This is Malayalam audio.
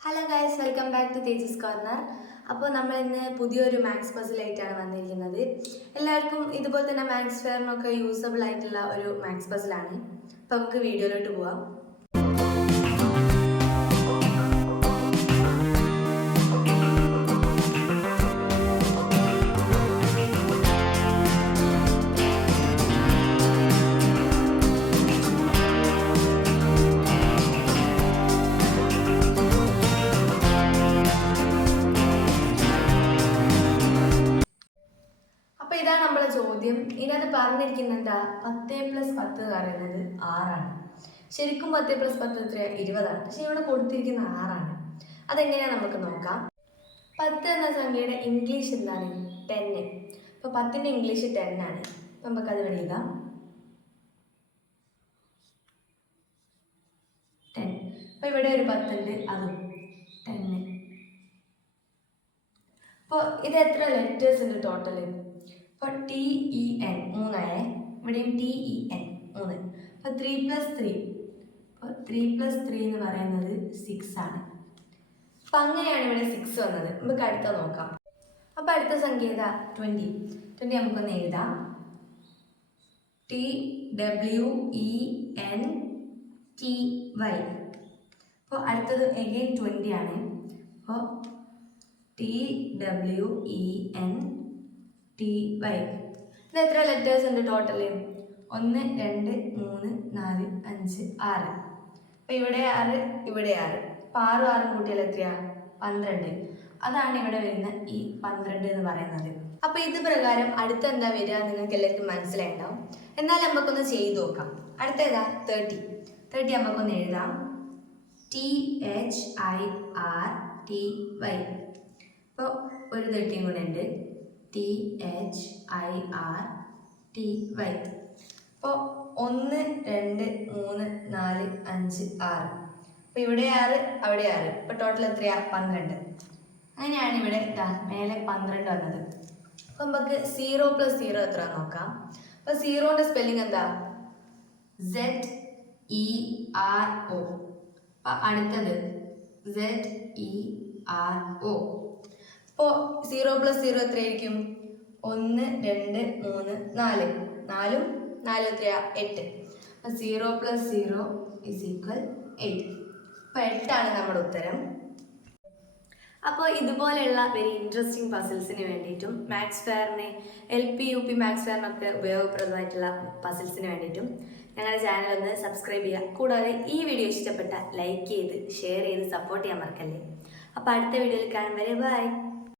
Hello guys welcome back to Tejas corner അപ്പോൾ നമ്മൾ ഇന്ന് പുതിയൊരു മാത്സ് പസിലായിട്ടാണ് വന്നിരിക്കുന്നത്. എല്ലാവർക്കും ഇതുപോലെ തന്നെ മാത്സ് ഫെയറിനൊക്കെ യൂസബിൾ ആയിട്ടുള്ള ഒരു മാത്സ് പസിലാണ് അപ്പോൾ നമുക്ക് വീഡിയോയിലോട്ട് പോവാം. നമ്മളെ ചോദ്യം ഇതിനകത്ത് പറഞ്ഞിരിക്കുന്നത് എന്താ? പത്ത് പ്ലസ് പത്ത് എന്ന് പറയുന്നത് ആറാണ്. ശരിക്കും പത്ത് പ്ലസ് പത്ത് എത്ര? ഇരുപതാണ്. പക്ഷെ ഇവിടെ കൊടുത്തിരിക്കുന്ന ആറാണ്. അതെങ്ങനെയാ നമുക്ക് നോക്കാം. പത്ത് എന്ന സംഖ്യയുടെ ഇംഗ്ലീഷ് എന്താണ്? ടെന്ന് അപ്പോൾ പത്തിന്റെ ഇംഗ്ലീഷ് ടെൻ ആണ്. അപ്പം നമുക്കത് ഇവിടെ എഴുതാം. ടെൻ അപ്പോൾ ഇവിടെ ഒരു പത്തുണ്ട്. അതും ടെന്ന് അപ്പോൾ ഇത് എത്ര ലെറ്റേഴ്സ് ഉണ്ട് ടോട്ടൽ അപ്പോൾ ടി ഇ എൻ മൂന്നായേ. ഇവിടെയും ടി ഇ എൻ മൂന്ന്. അപ്പോൾ ത്രീ പ്ലസ് ത്രീ അപ്പോൾ ത്രീ പ്ലസ് ത്രീ എന്ന് പറയുന്നത് സിക്സ് ആണ്. അപ്പം അങ്ങനെയാണ് ഇവിടെ സിക്സ് വന്നത്. നമുക്ക് അടുത്ത നോക്കാം. അപ്പൊ അടുത്ത സംഖ്യ ഏതാ? ട്വന്റി ട്വന്റി നമുക്കൊന്ന് എഴുതാം. T W E N T Y അപ്പോൾ അടുത്തത് എഗെയിൻ ട്വന്റി ആണ്. അപ്പോൾ T W E N T Y. ഇത് എത്ര ലെറ്റേഴ്സ് ഉണ്ട് ടോട്ടൽ ഒന്ന് രണ്ട് മൂന്ന് നാല് അഞ്ച് ആറ്. അപ്പം ഇവിടെ ആറ് ഇവിടെ ആറ്. അപ്പം ആറും ആറും കൂട്ടിയാൽ എത്രയാ? പന്ത്രണ്ട്. അതാണ് ഇവിടെ വരുന്ന ഈ പന്ത്രണ്ട് എന്ന് പറയുന്നത്. അപ്പോൾ ഇത് പ്രകാരം അടുത്ത എന്താ വരിക നിങ്ങൾക്ക് എല്ലാവർക്കും മനസ്സിലായിട്ടുണ്ടാവും. എന്നാൽ നമുക്കൊന്ന് ചെയ്തു നോക്കാം. അടുത്ത ഏതാ തേർട്ടി തേർട്ടി നമുക്കൊന്ന് എഴുതാം. T H I R T Y അപ്പോൾ ഒരു തേർട്ടിയും കൂടെ ഉണ്ട്. T H I R T Y അപ്പോൾ ഒന്ന് രണ്ട് മൂന്ന് നാല് അഞ്ച് ആറ്. അപ്പോൾ ഇവിടെ ആറ് അവിടെ ആറ്. ഇപ്പോൾ ടോട്ടൽ എത്രയാ? പന്ത്രണ്ട്. അങ്ങനെയാണ് ഇവിടെ ഇതാ മേലെ പന്ത്രണ്ട് വന്നത്. അപ്പോൾ നമുക്ക് സീറോ പ്ലസ് സീറോ എത്ര നോക്കാം? അപ്പോൾ സീറോന്റെ സ്പെല്ലിംഗ് എന്താ? സെഡ് ഇ ആർ ഒ അപ്പം അടുത്തത് സെഡ് ഇ ആർ ഒ അപ്പോൾ സീറോ പ്ലസ് സീറോ എത്രയായിരിക്കും? ഒന്ന് രണ്ട് മൂന്ന് നാല്. നാലും നാലും എത്രയാ? എട്ട്. അപ്പം zero plus zero is equal eight അപ്പോൾ എട്ടാണ് നമ്മുടെ ഉത്തരം. അപ്പോൾ ഇതുപോലെയുള്ള വെരി ഇൻട്രസ്റ്റിംഗ് പസിൽസിന് വേണ്ടിയിട്ടും maths ഫെയറിന് L P U P maths ഫെയറിനൊക്കെ ഉപയോഗപ്രദമായിട്ടുള്ള പസിൽസിന് വേണ്ടിയിട്ടും ഞങ്ങളുടെ ചാനൽ ഒന്ന് സബ്സ്ക്രൈബ് ചെയ്യുക. കൂടാതെ ഈ വീഡിയോ ഇഷ്ടപ്പെട്ട ലൈക്ക് ചെയ്ത് ഷെയർ ചെയ്ത് സപ്പോർട്ട് ചെയ്യാൻ മറക്കല്ലേ. അപ്പോൾ അടുത്ത വീഡിയോയിൽ കാണും വരെ ബൈ